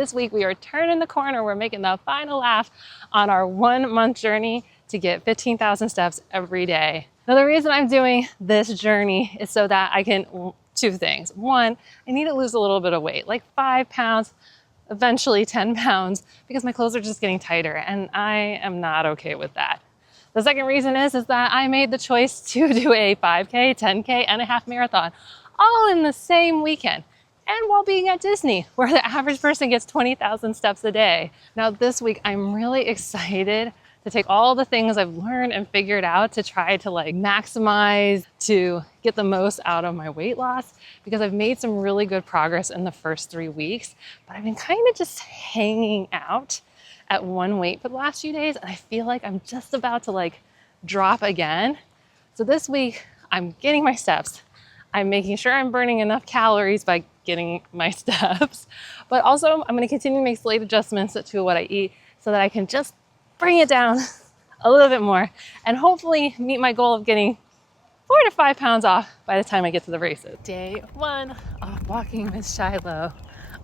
This week we are turning the corner. We're making the final lap on our 1 month journey to get 15,000 steps every day. Now the reason I'm doing this journey is so that I can, two things. One, I need to lose a little bit of weight, like 5 pounds, eventually 10 pounds, because my clothes are just getting tighter and I am not okay with that. The second reason is that I made the choice to do a 5K, 10K, and a half marathon all in the same weekend. And while being at Disney, where the average person gets 20,000 steps a day. Now this week, I'm really excited to take all the things I've learned and figured out to try to maximize, to get the most out of my weight loss, because I've made some really good progress in the first 3 weeks, but I've been kind of just hanging out at one weight for the last few days. And I feel like I'm just about to drop again. So this week I'm getting my steps. I'm making sure I'm burning enough calories by getting my steps, but also I'm going to continue to make slight adjustments to what I eat so that I can just bring it down a little bit more and hopefully meet my goal of getting 4 to 5 pounds off by the time I get to the races. Day 1 of walking with Shiloh.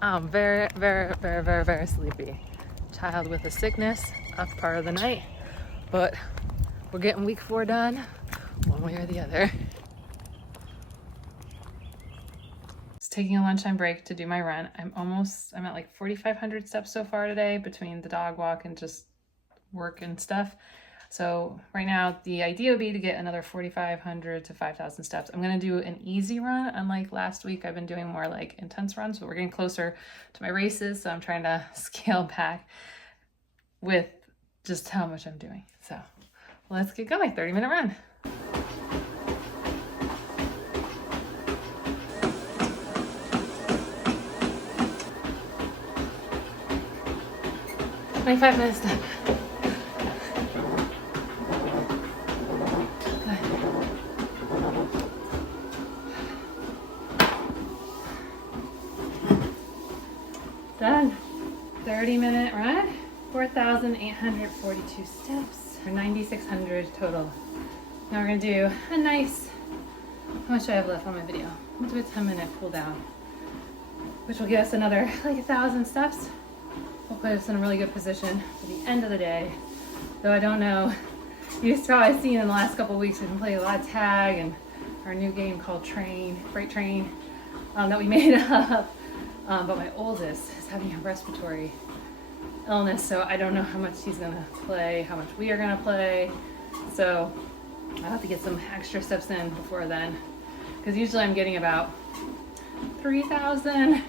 I'm very, very, very, very, very sleepy. Child with a sickness up part of the night, but we're getting week 4 done one way or the other. Taking a lunchtime break to do my run. I'm at 4,500 steps so far today between the dog walk and just work and stuff. So right now the idea would be to get another 4,500 to 5,000 steps. I'm going to do an easy run. Unlike last week, I've been doing more intense runs, but we're getting closer to my races. So I'm trying to scale back with just how much I'm doing. So let's get going. 30-minute run. $25 minutes done. Done. 30-minute run, 4,842 steps, or 9,600 total. Now we're gonna do a nice, how much do I have left on my video? We'll do a 10-minute cool down, which will give us another 1,000 steps. Will put us in a really good position for the end of the day. Though I don't know, you've probably seen in the last couple of weeks we've been playing a lot of tag and our new game called Freight Train that we made up. But my oldest is having a respiratory illness, so I don't know how much he's gonna play, how much we are gonna play. So I'll have to get some extra steps in before then, because usually I'm getting about 3,000.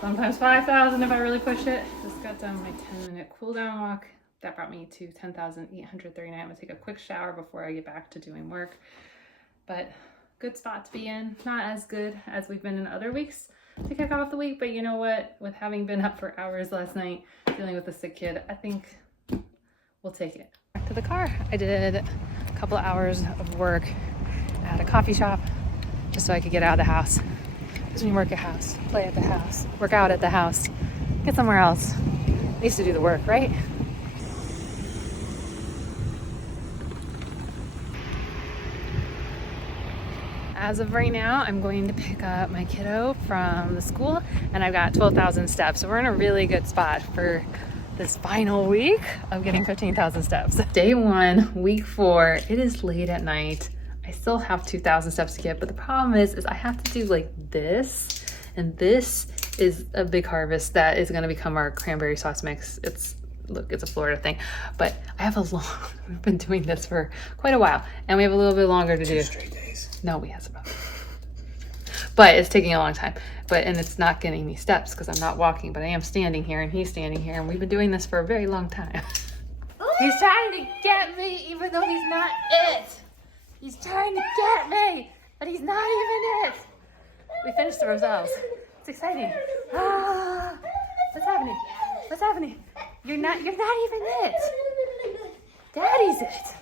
Sometimes 5,000 if I really push it. Just got done my 10-minute cool down walk. That brought me to 10,839. I'm gonna take a quick shower before I get back to doing work. But good spot to be in. Not as good as we've been in other weeks to kick off the week, but you know what? With having been up for hours last night, dealing with a sick kid, I think we'll take it. Back to the car. I did a couple of hours of work at a coffee shop just so I could get out of the house. Because when you work at house, play at the house, work out at the house, get somewhere else. I used to do the work, right? As of right now, I'm going to pick up my kiddo from the school, and I've got 12,000 steps. So we're in a really good spot for this final week of getting 15,000 steps. Day 1, week 4, it is late at night. I still have 2,000 steps to get, but the problem is I have to do this, and this is a big harvest that is going to become our cranberry sauce mix. It's a Florida thing, but we've been doing this for quite a while, and we have a little bit longer to do. 2 straight days. No, we have some. But it's taking a long time, and it's not getting me steps because I'm not walking, but I am standing here and he's standing here, and we've been doing this for a very long time. He's trying to get me even though he's not it. He's trying to get me, but he's not even it. We finished the Roselles. It's exciting. Ah, what's happening? What's happening? You're not even it. Daddy's it.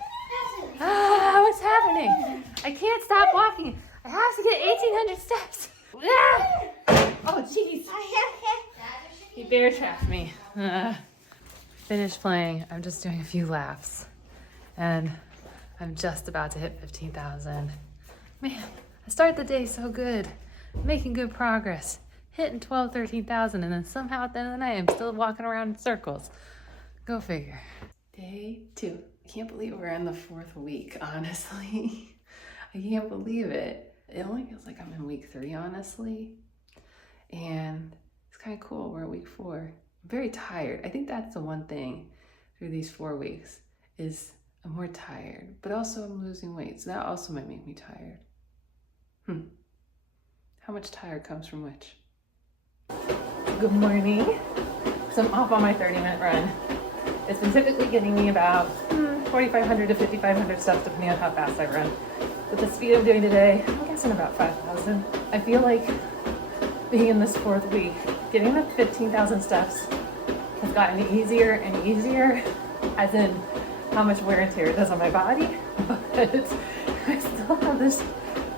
Ah, what's happening? I can't stop walking. I have to get 1,800 steps. Ah! Oh, jeez. He bear trapped me. Finished playing. I'm just doing a few laps. And I'm just about to hit 15,000. Man, I started the day so good. Making good progress. hitting 12, 13,000, and then somehow at the end of the night, I'm still walking around in circles. Go figure. Day 2. I can't believe we're in the 4th week, honestly. I can't believe it. It only feels like I'm in week 3, honestly. And it's kind of cool. We're at week 4. I'm very tired. I think that's the one thing through these 4 weeks is I'm more tired, but also I'm losing weight. So that also might make me tired. How much tired comes from which? Good morning. So I'm off on my 30-minute run. It's been typically getting me about 4,500 to 5,500 steps depending on how fast I run. With the speed I'm doing today, I'm guessing about 5,000. I feel like being in this 4th week, getting the 15,000 steps has gotten easier and easier, as in how much wear and tear it does on my body, but I still have this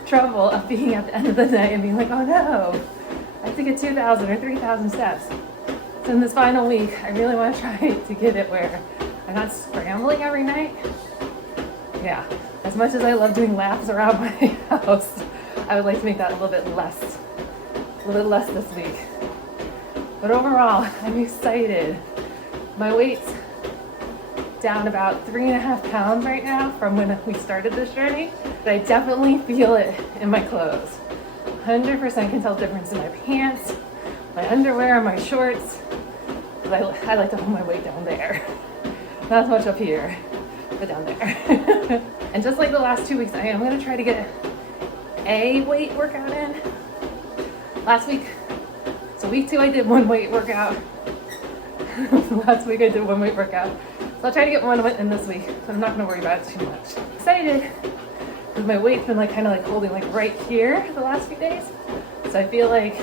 trouble of being at the end of the night and being like, oh no, I have to get 2,000 or 3,000 steps. So in this final week, I really want to try to get it where I'm not scrambling every night. Yeah, as much as I love doing laps around my house, I would like to make that a little bit less this week. But overall, I'm excited. My weight's down about 3.5 pounds right now from when we started this journey, but I definitely feel it in my clothes. 100% can tell the difference in my pants, my underwear, my shorts. I like to hold my weight down there. Not as much up here, but down there. And just like the last 2 weeks, I am gonna try to get a weight workout in. Last week, so week 2 I did 1 weight workout. Last week I did 1 weight workout. So I'll try to get 1 in this week, so I'm not gonna worry about it too much. Excited, because my weight's been kind of holding right here the last few days. So I feel like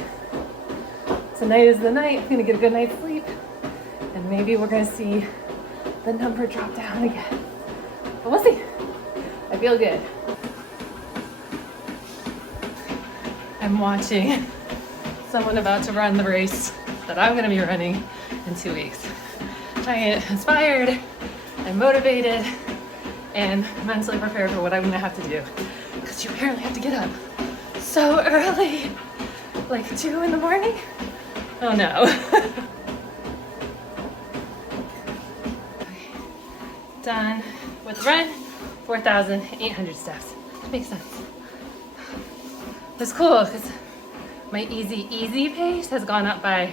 tonight is the night. I'm gonna get a good night's sleep, and maybe we're gonna see the number drop down again. But we'll see. I feel good. I'm watching someone about to run the race that I'm gonna be running in 2 weeks. I get inspired and motivated and mentally prepared for what I'm gonna have to do. Because you apparently have to get up so early, like 2 in the morning. Oh no. Done with the run, 4,800 steps. Makes sense. It's cool because my easy pace has gone up by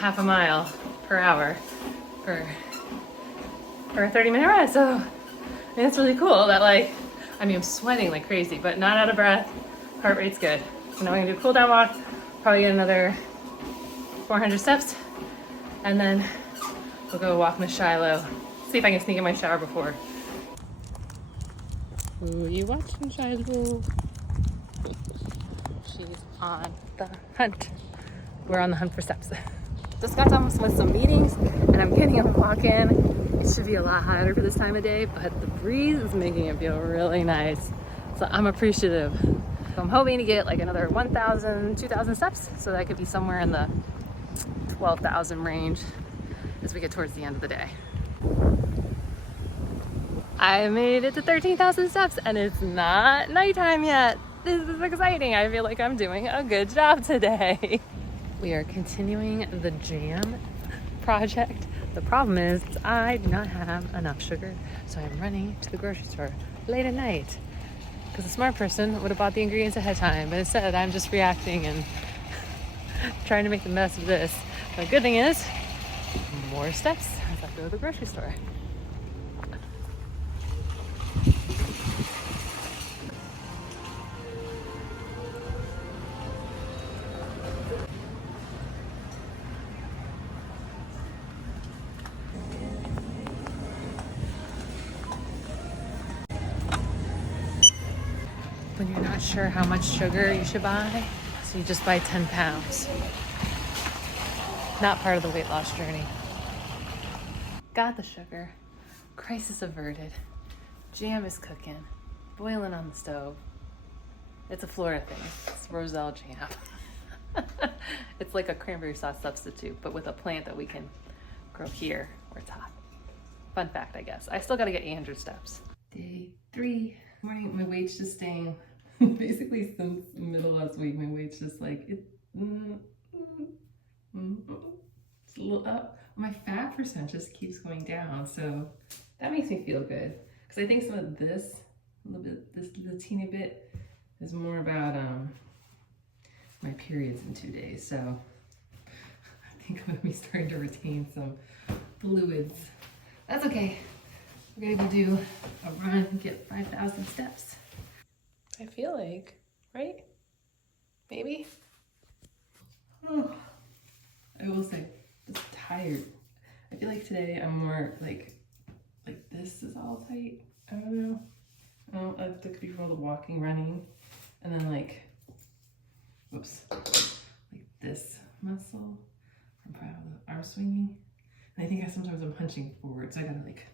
0.5 mile per hour for a 30-minute run. So it's really cool that I'm sweating like crazy, but not out of breath. Heart rate's good. So now I'm gonna do a cool down walk, probably get another 400 steps, and then we'll go walk Miss Shiloh. See if I can sneak in my shower before. Ooh, you watching Shiloh? She's on the hunt. We're on the hunt for steps. Just got done with some meetings and I'm getting a walk in. It should be a lot hotter for this time of day, but the breeze is making it feel really nice. So I'm appreciative. So I'm hoping to get another 1,000, 2,000 steps, so that could be somewhere in the 12,000 range as we get towards the end of the day. I made it to 13,000 steps and it's not nighttime yet. This is exciting. I feel like I'm doing a good job today. We are continuing the jam project. The problem is I do not have enough sugar, so I'm running to the grocery store late at night. Because a smart person would have bought the ingredients ahead of time, but instead I'm just reacting and trying to make the best of this. The good thing is, more steps as I go to the grocery store. When you're not sure how much sugar you should buy, so you just buy 10 pounds. Not part of the weight loss journey. Got the sugar. Crisis averted. Jam is cooking. Boiling on the stove. It's a Florida thing. It's Roselle jam. It's like a cranberry sauce substitute, but with a plant that we can grow here where it's hot. Fun fact, I guess. I still gotta get 800 steps. Day 3. Morning, my weight's just staying basically since the middle of last week. My weight's just It's a little up. My fat percent just keeps going down, so that makes me feel good. Because I think some of this, a little bit, this little teeny bit, is more about my periods in 2 days. So I think I'm gonna be starting to retain some fluids. That's okay. We're gonna go do a run and get 5,000 steps. I feel like, right? Maybe? Oh, I will say, I'm just tired. I feel like today I'm more like this is all tight. I don't know. That could be from all the walking, running, and then like, whoops, like this muscle from probably the arm swinging. And I think sometimes I'm hunching forward, so I gotta like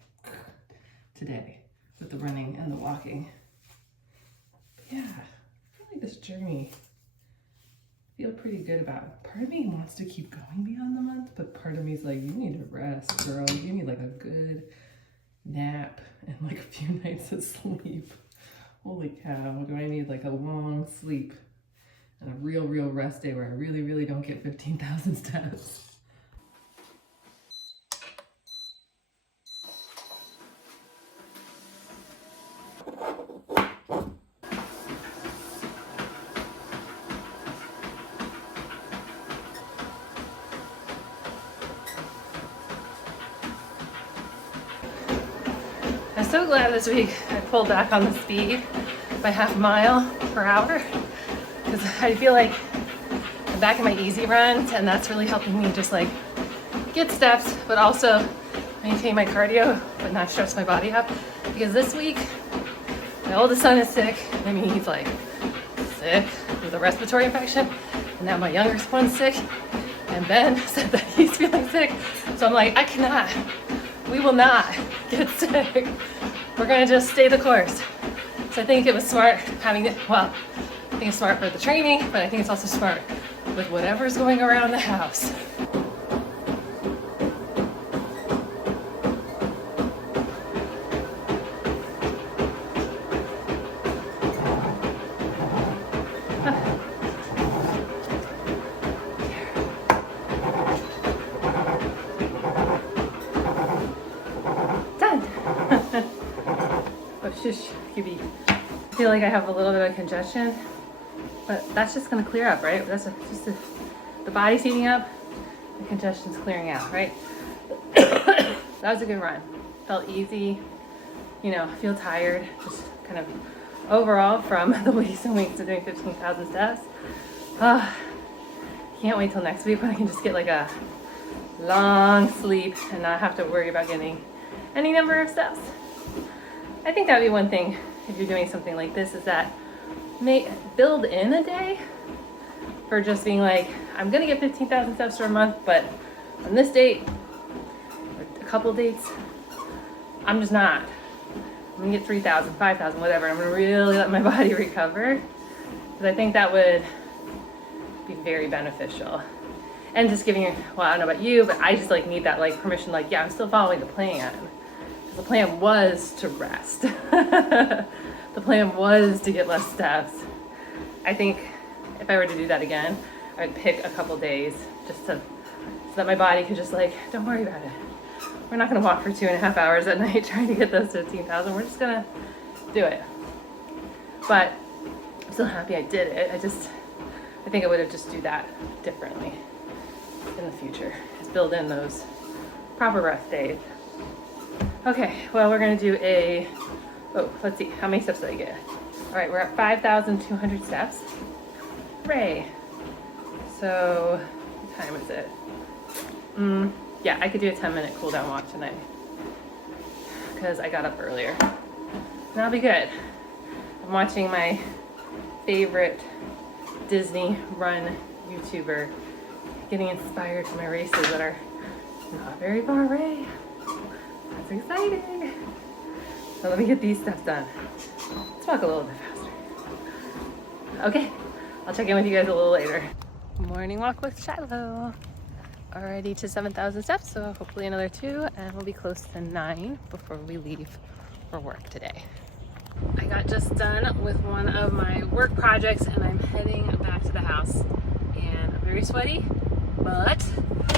today with the running and the walking. But yeah, I feel like this journey I feel pretty good about it. Part of me wants to keep going beyond the month, but part of me is like, you need to rest, girl. You need like a good nap and like a few nights of sleep. Holy cow, do I need like a long sleep and a real rest day where I really don't get 15,000 steps. I'm so glad this week I pulled back on the speed by half a mile per hour, because I feel like I'm back in my easy runs, and that's really helping me just like get steps, but also maintain my cardio, but not stress my body out. Because this week, my oldest son is sick. I mean, he's like sick with a respiratory infection, and now my youngest one's sick, and Ben said that he's feeling sick. So I'm like, we will not get sick. We're gonna just stay the course. So I think it was smart having it, well, I think it's smart for the training, but I think it's also smart with whatever's going around the house. I feel like I have a little bit of congestion, but that's just gonna clear up, right? The body's heating up, the congestion's clearing out, right? That was a good run. Felt easy, you know, I feel tired, just kind of overall from the weeks and weeks of doing 15,000 steps. Can't wait till next week when I can just get like a long sleep and not have to worry about getting any number of steps. I think that'd be one thing if you're doing something like this, is that build in a day for just being like, I'm gonna get 15,000 steps for a month, but on this date, or a couple dates, I'm just not. I'm gonna get 3,000, 5,000, whatever. I'm gonna really let my body recover, because I think that would be very beneficial. And just giving, well, I don't know about you, but I just like need that like permission, like, yeah, I'm still following the plan. The plan was to rest. The plan was to get less steps. I think if I were to do that again, I'd pick a couple days just so that my body could just like, don't worry about it. We're not gonna walk for 2.5 hours at night trying to get those 15,000. We're just gonna do it. But I'm still happy I did it. I think I would have just do that differently in the future. Just build in those proper rest days. Okay, well, we're gonna do let's see, how many steps did I get? All right, we're at 5,200 steps. Hooray. So, what time is it? Yeah, I could do a 10-minute cool down walk tonight because I got up earlier. And that'll be good. I'm watching my favorite Disney run YouTuber getting inspired for my races that are not very far away. That's exciting. So let me get these steps done. Let's walk a little bit faster. Okay, I'll check in with you guys a little later. Morning walk with Shiloh. Already to 7,000 steps, so hopefully another 2, and we'll be close to 9 before we leave for work today. I got just done with one of my work projects and I'm heading back to the house. And I'm very sweaty, but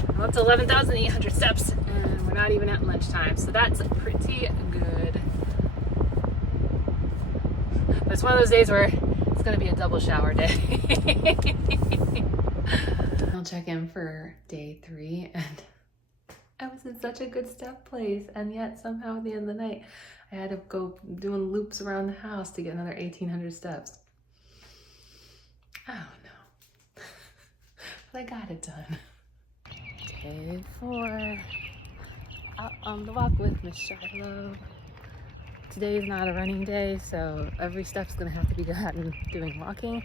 I'm up to 11,800 steps and we're not even at lunchtime, so that's pretty good. But it's one of those days where it's gonna be a double shower day. I'll check in for day 3 and I was in such a good step place, and yet somehow at the end of the night I had to go doing loops around the house to get another 1,800 steps. I don't know. But I got it done. Day 4. Out on the walk with Miss Shiloh. Today is not a running day, so every step's gonna have to be gotten doing walking.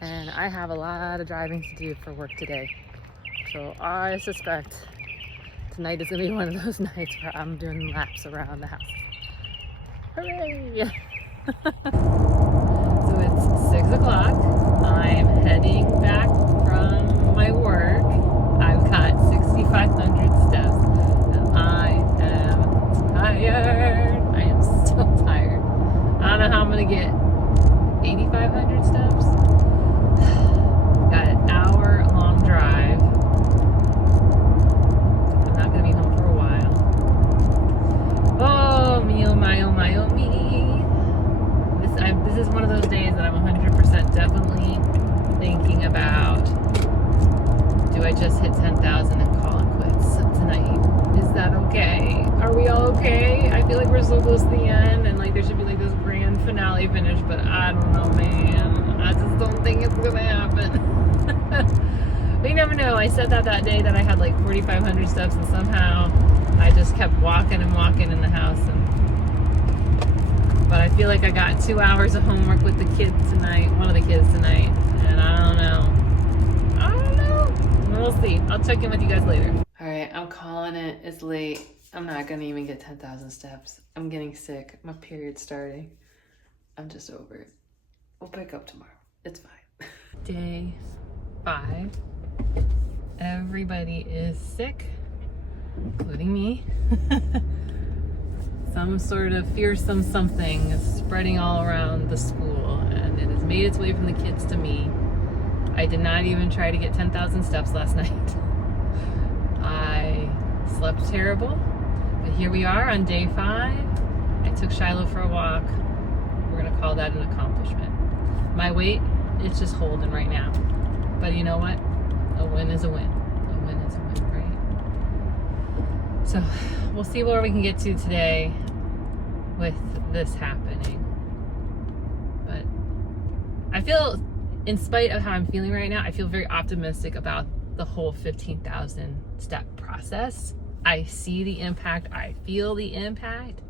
And I have a lot of driving to do for work today. So I suspect tonight is gonna be one of those nights where I'm doing laps around the house. Hooray! So it's 6 o'clock. I'm heading back from my work. I've got 6,500 steps. And I am tired. I am so tired. I don't know how I'm gonna get 8,500 steps. Got an hour-long drive. I'm not gonna be home for a while. Oh me, oh my, oh my, oh me. This is one of those days that I'm 100% definitely thinking about, do I just hit 10,000 and call it quits tonight? Is that okay? Are we all okay? I feel like we're so close to the end and like there should be like this grand finale finish, but I don't know, man. I just don't think it's gonna happen. But you never know. I said that day that I had like 4,500 steps and somehow I just kept walking and walking in the house. But I feel like I got 2 hours of homework with the kids tonight, one of the kids tonight, and I don't know. We'll see. I'll check in with you guys later. All right, I'm calling it. It's late. I'm not gonna even get 10,000 steps. I'm getting sick. My period's starting. I'm just over it. We'll pick up tomorrow. It's fine. Day 5. Everybody is sick, including me. Some sort of fearsome something is spreading all around the school, and it has made its way from the kids to me. I did not even try to get 10,000 steps last night. I slept terrible, but here we are on day 5. I took Shiloh for a walk. We're gonna call that an accomplishment. My weight is just holding right now, but you know what? A win is a win. A win is a win, right? So we'll see where we can get to today with this happening. But I feel, in spite of how I'm feeling right now, I feel very optimistic about the whole 15,000 step process. I see the impact, I feel the impact.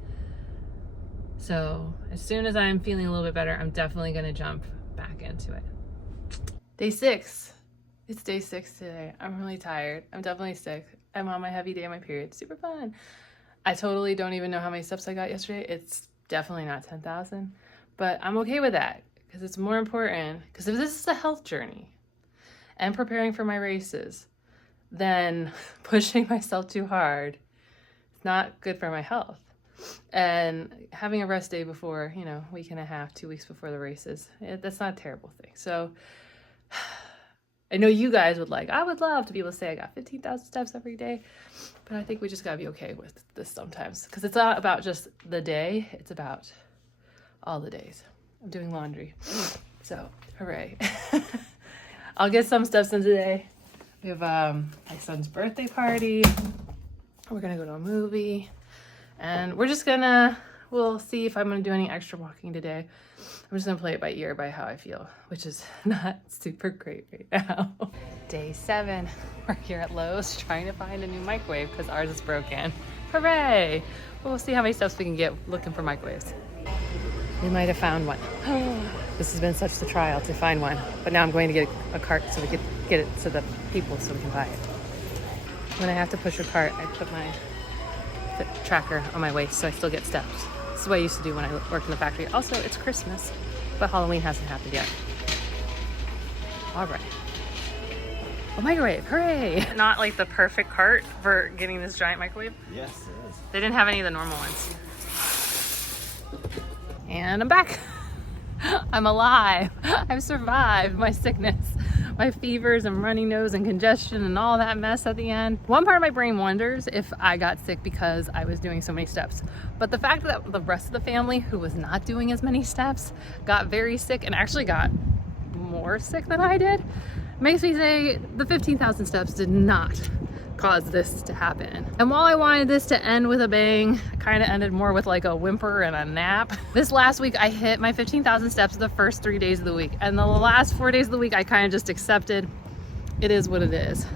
So as soon as I'm feeling a little bit better, I'm definitely gonna jump back into it. Day 6. It's day 6 today. I'm really tired. I'm definitely sick. I'm on my heavy day of my period. Super fun. I totally don't even know how many steps I got yesterday. It's definitely not 10,000, but I'm okay with that because it's more important. Because if this is a health journey and preparing for my races, then pushing myself too hard is not good for my health. And having a rest day before, week and a half, 2 weeks before the races, that's not a terrible thing. So I know you guys I would love to be able to say I got 15,000 steps every day, but I think we just gotta be okay with this sometimes because it's not about just the day, it's about all the days. I'm doing laundry, so hooray. I'll get some steps in today. We have my son's birthday party. We're gonna go to a movie and we'll see if I'm gonna do any extra walking today. I'm just gonna play it by ear by how I feel, which is not super great right now. Day 7, we're here at Lowe's trying to find a new microwave because ours is broken. Hooray! We'll see how many steps we can get looking for microwaves. We might have found one. This has been such the trial to find one, but now I'm going to get a cart so we can get it to the people so we can buy it. When I have to push a cart, I put my Fit tracker on my waist so I still get steps. This is what I used to do when I worked in the factory. Also, it's Christmas, but Halloween hasn't happened yet. All right. A microwave, hooray! Not like the perfect cart for getting this giant microwave. Yes, it is. They didn't have any of the normal ones. And I'm back. I'm alive. I've survived my sickness. my fevers and runny nose and congestion and all that mess at the end. One part of my brain wonders if I got sick because I was doing so many steps. But the fact that the rest of the family who was not doing as many steps got very sick and actually got more sick than I did makes me say the 15,000 steps did not cause this to happen. And while I wanted this to end with a bang, it kind of ended more with like a whimper and a nap. This last week I hit my 15,000 steps the first 3 days of the week, and the last 4 days of the week I kind of just accepted it is what it is.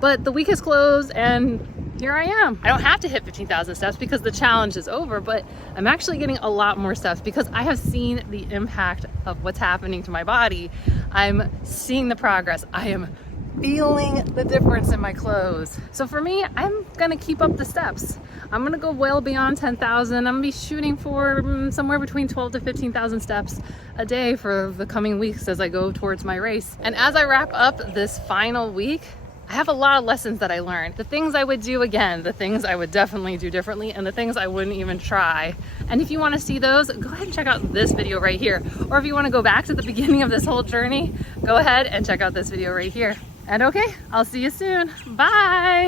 But the week is closed and here I am. I don't have to hit 15,000 steps because the challenge is over, but I'm actually getting a lot more steps because I have seen the impact of what's happening to my body. I'm seeing the progress. I am feeling the difference in my clothes. So for me, I'm gonna keep up the steps. I'm gonna go well beyond 10,000. I'm gonna be shooting for somewhere between 12 to 15,000 steps a day for the coming weeks as I go towards my race. And as I wrap up this final week, I have a lot of lessons that I learned. The things I would do again, the things I would definitely do differently, and the things I wouldn't even try. And if you want to see those, go ahead and check out this video right here. Or if you want to go back to the beginning of this whole journey, go ahead and check out this video right here. And okay, I'll see you soon. Bye.